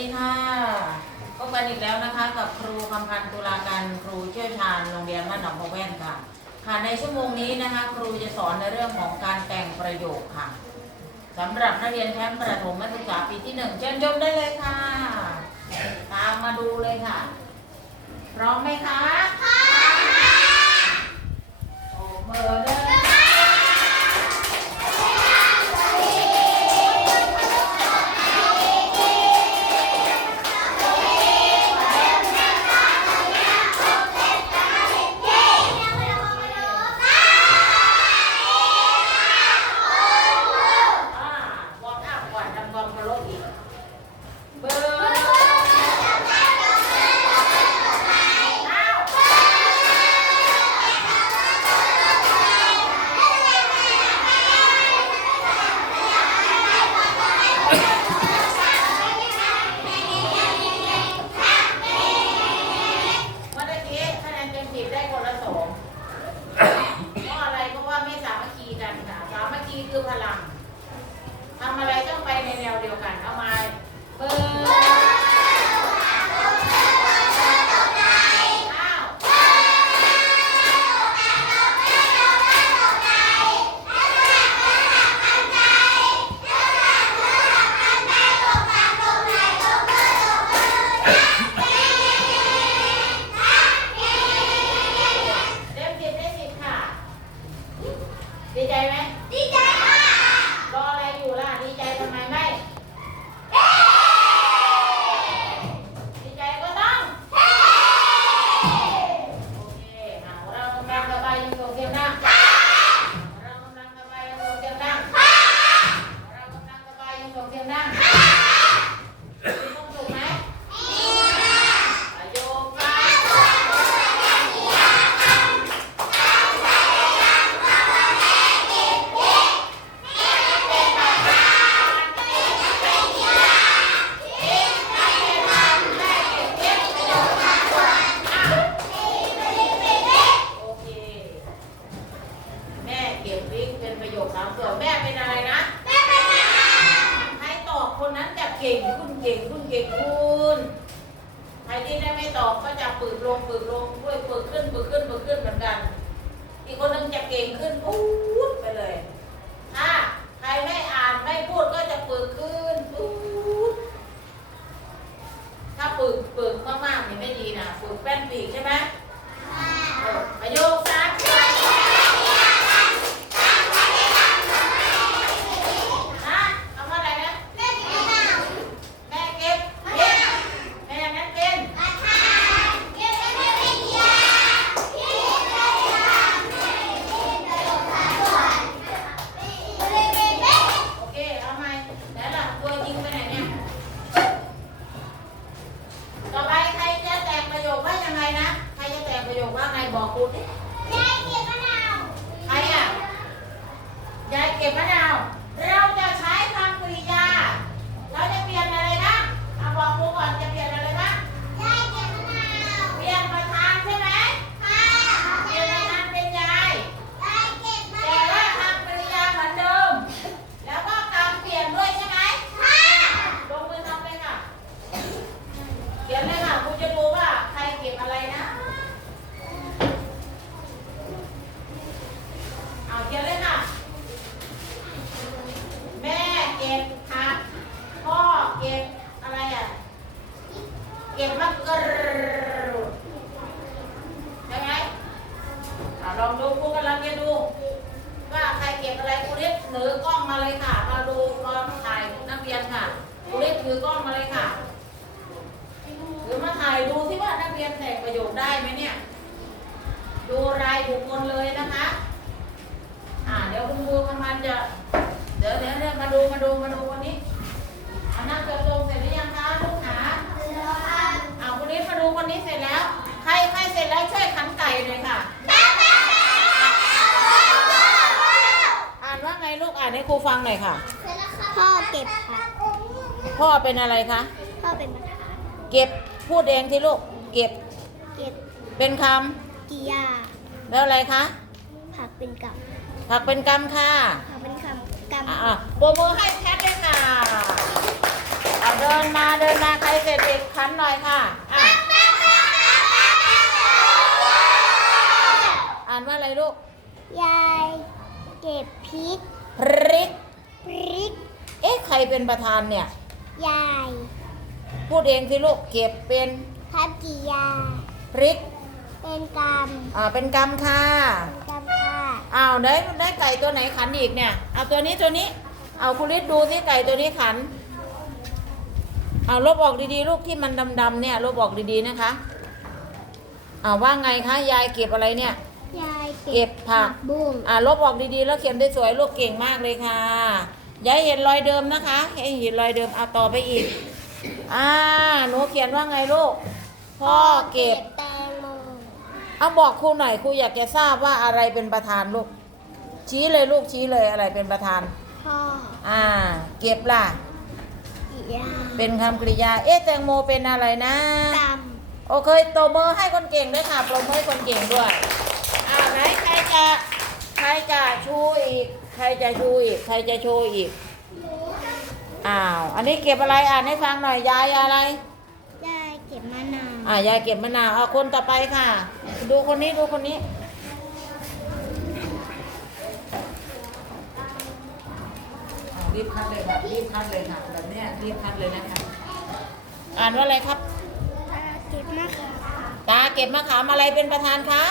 ดีค่ะพบกันอีกแล้วนะคะ กับครูคำพันธ์ตุลาการครูเชี่ยวชาญโรงเรียนบ้านหนองบัวแว่นค่ะ ค่ะในชั่วโมงนี้นะคะ ครูจะสอนในเรื่องของการแต่งประโยคค่ะสำหรับนักเรียนชั้นประถมศึกษาปีที่หนึ่งเชิญชมได้เลยค่ะ ตามมาดูเลยค่ะ พร้อมไหมคะค่ะโอ้เบอร์เด้อ ก็บผักพ่อเก็บอะไรอะ เก็บมะกรูดใช่ไหมอะลองดูครูกำลังจะดู ว่าใครเก็บอะไรครูเล็กถือกล้องมาเลยค่ะ มาดูมาถ่ายนักเรียนค่ะครูเล็กถือกล้องมาเลยค่ะหรือมาถ่ายดูที่ว่านักเรียนแต่งประโยคได้ไหมเนี่ย ดูรายบุคคลเลยนะคะ อ่าเดี๋ยวคุณครูกำลังจะ เดี๋ยวเดี๋ยวเดี๋ยวมาดูมาดูมาดูวันนี้เอานั่งกระโจงเสร็จหรือยังคะลูกหาเอาคนนี้มาดูคนนี้เสร็จแล้ว ใครใครเสร็จแล้วช่วยขันไก่หน่อยค่ะ อ่านว่าไงลูกอ่านให้ครูฟังหน่อยค่ะ พ่อเก็บผักพ่อเป็นอะไรคะ พ่อเป็นประธานเก็บพูดเองที่ลูก เก็บเก็บเป็นคกิยาำแล้วอะไรคะผักเป็นกับผักเป็นกำค่ะ ผักเป็นคำ กำอะอะโบกมือให้แพทย์ด้วยค่ะเอาเดินมาเดินมาใครเสร็จเด็กคันหน่อยค่ะอะอ่านว่าอะไรลูกยายเก็บพริก พริก พริก เอ๊ะใครเป็นประธานเนี่ย ยาย พูดเองสิลูกเก็บเป็นพับกิยา พริก เป็นกรรม อ่าเป็นกำค่ะเป็นกรรมค่ะ อ้าวได้ได้ไก่ตัวไหนขันอีกเนี่ยเอาตัวนี้ตัวนี้ เอาคุณฤทธิ์ดูที่ไก่ตัวนี้ขันเอาลบออกดีๆลูกที่มันดำๆเนี่ยลบออกดีๆนะคะเอาว่าไงคะยายเก็บอะไรเนี่ย ยายเก็บผักบุ้งอ่าลบออกดีๆ แล้วเขียนได้สวยลูกเก่งมากเลยค่ะยายเห็นรอยเดิมนะคะให้เห็นรอยเดิมเอาต่อไปอีก อ่าหนูเขียนว่าไงลูกพ่อเก็บแตงโม เอาบอกครูหน่อยครูอยากจะทราบว่าอะไรเป็นประธานลูก ชี้เลยลูกชี้เลยอะไรเป็นประธาน พ่ออ่า เก็บล่ะกิยาเป็นคำกริยา เอ๊ะแตงโมเป็นอะไรนะกรรมโอเคตบมือให้คนเก่งด้วยค่ะปรบมือให้คนเก่งด้วยอ่าไหนใครจะใครจะชูอีก ใครจะชูอีก ใครจะโชว์อีก อ้าว อันนี้เก็บอะไรอ่านให้ฟังหน่อยยายอะไรยายเก็บมะนาว อ่ายายเก็บมะนาวเอาคนต่อไปค่ะ ดูคนนี้ดูคนนี้อ่ารีบคัดเลยค่ะ รีบคัดเลยค่ะ แบบเนี้ยรีบคัดเลยนะคะ อ่านว่าอะไรครับ ตาเก็บมะขามตาเก็บมะขามอะไรเป็นประธานคะ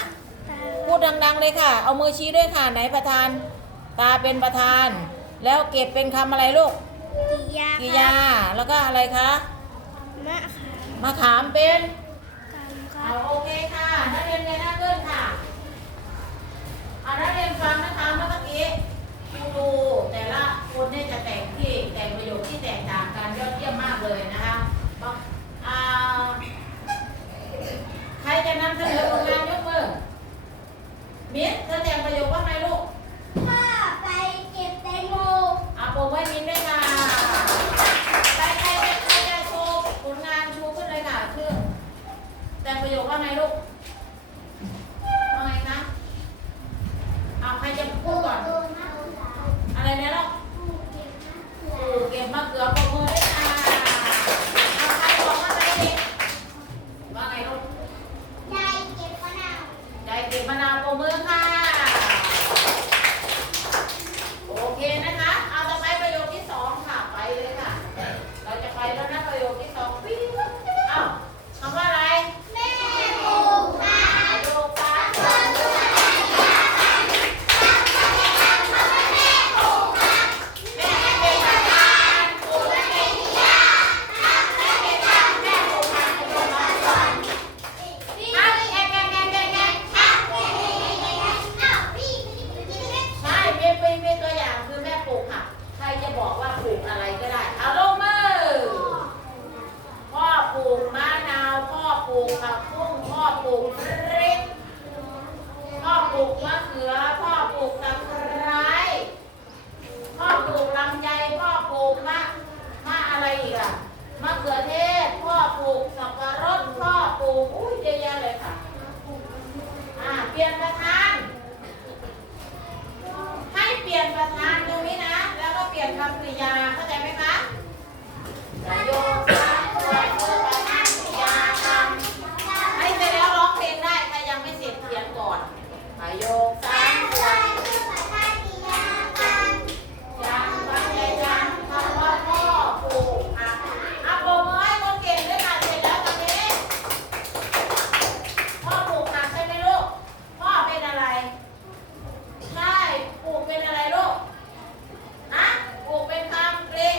ตาพูดดังๆเลยค่ะ เอามือชี้ด้วยค่ะ ไหนประธาน ตาเป็นประธาน แล้วเก็บเป็นคำอะไรลูกกิยากิยา แล้วก็อะไรคะ มะขามมะขามเป็นกรรมครัเอาบโอ เรียนเรียนหน้าขึ้นค่ะเอานักเรียนฟังนะคะเมื่อกี้ครูดูแต่ละคนเนี่ยจะแต่งที่แต่งประโยคที่แตกต่างกันเยอะ ผักบุ้งพ่อปลูกพริกพ่อปลูกมะเขือ พ่อปลูกตะไคร้พ่อปลูกลำไยพ่อปลูกมะมะอะไรอีกอะมะเขือเทศ พ่อปลูกสับปะรดพ่อปลูกอุ้ยเยอะแยะเลยค่ะอ่าเปลี่ยนประธาน ให้เปลี่ยนประธานตรงนี้นะ แล้วก็เปลี่ยนคำกริยาเข้าใจไหมคะประโยคสามตัวคือประธานกริยาคำ ให้เสร็จแล้วร้องเพลงได้ ใครยังไม่เสร็จเขียนก่อนประโยคสามตัวยังพยายามคำว่าพ่อปลูกผักอะโบกมือให้คนเก่งด้วยค่ะเสร็จแล้วตอนนี้ พ่อปลูกผักใช่ไหมลูก พ่อเป็นอะไร ใช่ ปลูกเป็นอะไรลูกอะปลูกเป็นคำกริ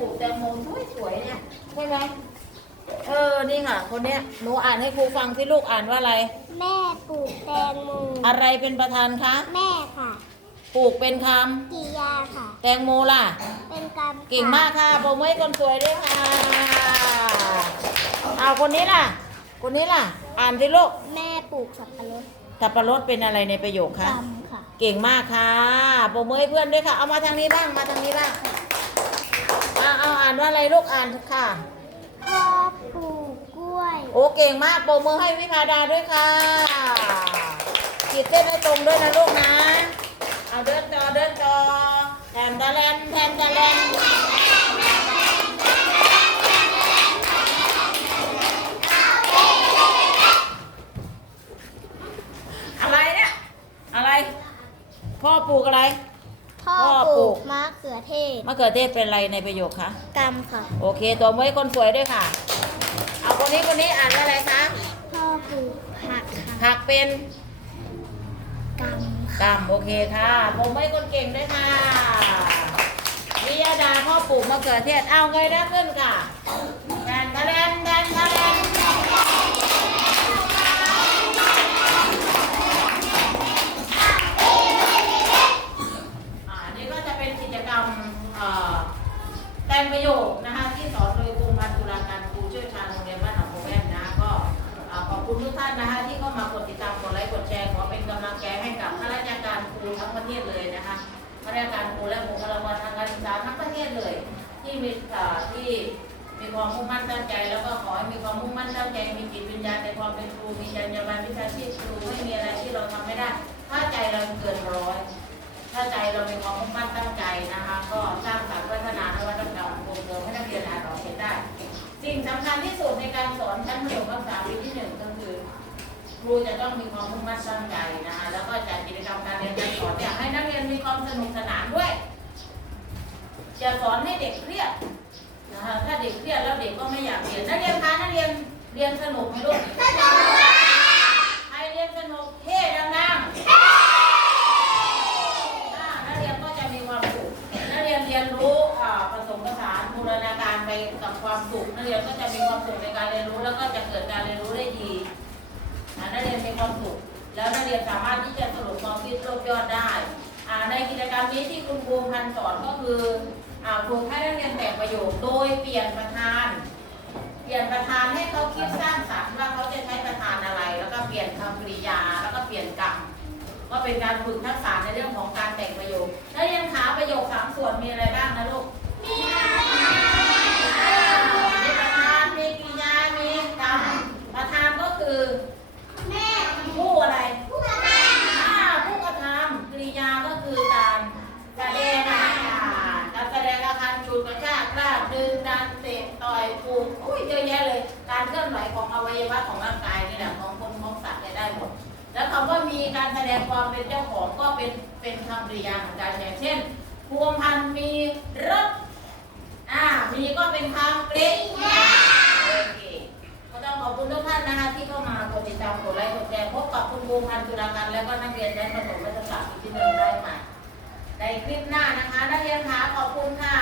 ลูกแตงโมสวยๆเนี่ยใช่ไหมเอ อนี่ค่ะ คนเนี้ยหนูอ่านให้ครูฟังที่ลูกอ่านว่าอะไร แม่ปลูกแตงโมอะไรเป็นประธานคะ แม่ค่ะปลูกเป็นคกิยาค่ะำแตงโมล่ะ เป็นกรรมเก่งมากค่ะโปรโมทคนสวยด้วยค่ะเอาคนนี้ล่ะ คนนี้ล่ะ อ่านสิลูกแม่ปลูกสับปะรดสับปะรดเป็นอะไรในประโยคกรคะรมค่ะเก่งมากค่ะโปรโมทให้เพื่อนด้วยค่ะ เอามาทางนี้บ้าง มาทางนี้บ้างเอาเอาอ่านว่าอะไรลูกอ่านค่ะพ่อปลูก กล้วยโอ้เก่งมากโปรโมทให้วิพาดาด้วยค่ะขีดเส้นให้ตรงด้วยนะลูกนะ เอาเดินต่อเดินต่อแทนตะแลนแทนตะแลนอะไรเนี่ย อะไร พ่อปลูกอะไร พ่อพ่อปปลูลูกกมะเขือเทศมะเขือเทศเป็นอะไรในประโยคคะกรรมค่ะ โอเคตัวมือให้คนสวยด้วยค่ะเอา คนนี้คนนี้อ่านว่าอะไรคะพ่อปลูกผักค่ะผักเป็นกรรมกรรมโอเคค่ะผมให้คนเก่งด้วยค่ะวิยาดาพ่อปลูกมะเขือเทศเอาเงยหน้าขึ้นค่ะแดนทะเลนแดนทะเลนอ่านี่ก็จะเป็นกิจกรรมเอ่อแต่งประโยคนะคะที่สอนโดยครูพันธุลาการครูเชี่ยวชาญโรงเรียนบ้านหนองโพแว่นนะก็เอ่อขอบคุณทุกท่านนะคะที่เข้ามากดติดตามกดไลค์กดแชร์ขอเป็นกำลังใจให้กับข้าราชการครูทั้งประเทศเลยนะคะข้าราชการครูและบุคลากรทางการศึกษาทั้งประเทศเลย ที่มีเอ่อที่มีความมุ่งมั่นตั้งใจ แล้วก็ขอให้มีความมุ่งมั่นตั้งใจมีจิตวิ ญญาณในความเป็นครูมีจรรยาบรรณวิชาชีพครูไม่มีอะไรที่เราทำไม่ได้ ถ้าใจเราเกินร้อย ถ้าใจเรามีความมุ่งมั่นตั้งใจนะคะ ก็สร้างสรรค์พัฒนานวัตกรรมโครงเกิมให้นักเรียนอ่านออกเขียนได้ สิ่งสำคัญที่สุดในการสอนชั้นประถมศึกษาปีที่หนึ่งก็คือครูจะต้องมีความมุ่งมั่นตั้งใจนะคะแล้วก็จัดกิจกรรมการเรียนการสอนเนี่ยให้นักเรียนมีความสนุกสนานด้วยอย่าสอนให้เด็กเครียดนะคะถ้าเด็กเครียดแล้วเด็กก็ไม่อยากเรียนนักเรียนคะนักเรียน เรียนสนุกไหมลูกสนุกใครเรียนสนุกเท่ดังๆอ่านักเรียนก็จะมีความสุขนักเรียนเรียนรู้ผสมผสานบูรณาการไปกับความสุขนักเรียนก็จะมีความสุขในการเรียนรู้แล้วก็จะเกิดการเรียนรู้ได้ดีอ่านักเรียนมีความสุขแล้วนักเรียนสามารถที่จะสรุปความคิดรวบยอดได้ในกิจกรรมนี้ที่คุณครูพันธ์สอนก็คือครูให้นักเรียนแต่งประโยคโดยเปลี่ยนประธาน ลี่ยนประธานให้เขาคิดสร้างสรรค์ว่าเขาจะใช้ประธานอะไร แล้วก็เปลี่ยนคำกริยาแล้วก็เปลี่ยนกรรมก็เป็นการฝึกทักษะในเรื่องของการแต่งประโยคแล้วเรียนขาประโยคสามส่วนมีอะไรบ้างนะลูกมีประธานมีกริยามีกรรมประธานก็คือ ความเป็นเจ้าของก็เป็นเป็นคำกริยาเหมือนกันอย่างเช่นพวงพันธ์มีรถอ่ามีก็เป็นคำกริยาโอเคก็ต้องขอบคุณทุกท่านนะคะที่เข้ามา กดติดตามกดไลค์กดแชร์พบกับคุณภูมิพันธ์จุฬาการแล้วก็นักเรียนชั้นประถมศึกษาปีที่หนึ่งได้ใหม่ในคลิปหน้านะคะนักเรียนคะขอบคุณค่ะ